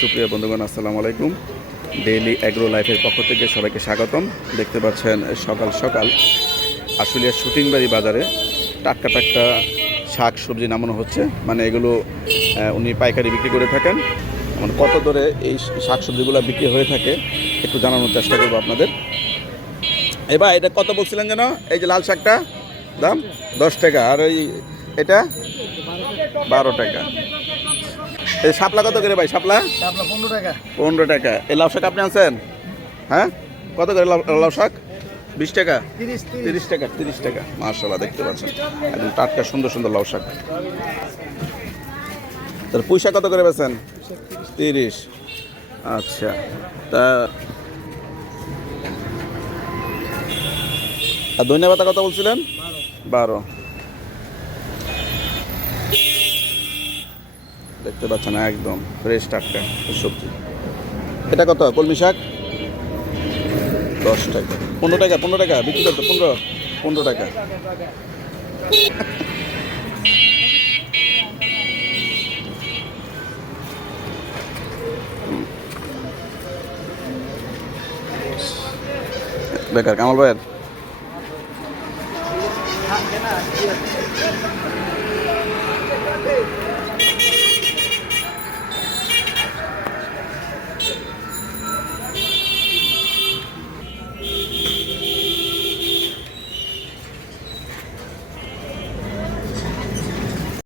সুপ্রিয় বন্ধুগণ, আসসালামু আলাইকুম। ডেইলি অ্যাগ্রো লাইফের পক্ষ থেকে সবাইকে স্বাগতম। দেখতে পাচ্ছেন সকাল সকাল আশুলিয়া শুটিংবাড়ি বাজারে টাটকা টাটকা শাক সবজি নামানো হচ্ছে। মানে এগুলো উনি পাইকারি বিক্রি করে থাকেন। মানে কত দরে এই শাক সবজিগুলো বিক্রি হয়ে থাকে একটু জানানোর চেষ্টা করবো আপনাদের। এবার এটা কত বলছিলেন যেন? এই যে লাল শাকটা দাম 10 টাকা, আর ওই এটা 12 টাকা। এই শাপলা কত করে ভাই? শাপলা 15 টাকা। 15 টাকা। এই লাউ শাক আপনি আনছেন? হ্যাঁ, কত করে লাউ শাক? 20 টাকা, 30 টাকা, 30 টাকা। মাশাআল্লাহ, দেখতে পাচ্ছেন একদম টাটকা সুন্দর সুন্দর লাউ শাক। তাহলে পুঁই শাক কত করে বেচেন? 30। আচ্ছা, তা আর ধনিয়া পাতা কত বলছিলেন? 12। দেখতে পাচ্ছেন একদম ফ্রেশ টাটকা সবজি। এটা কত? কলমি শাক 10 টাকা। 15 টাকা, 15 টাকা বিক্রি করতে। 15 টাকা। বেকার কামাল ভাইয়ের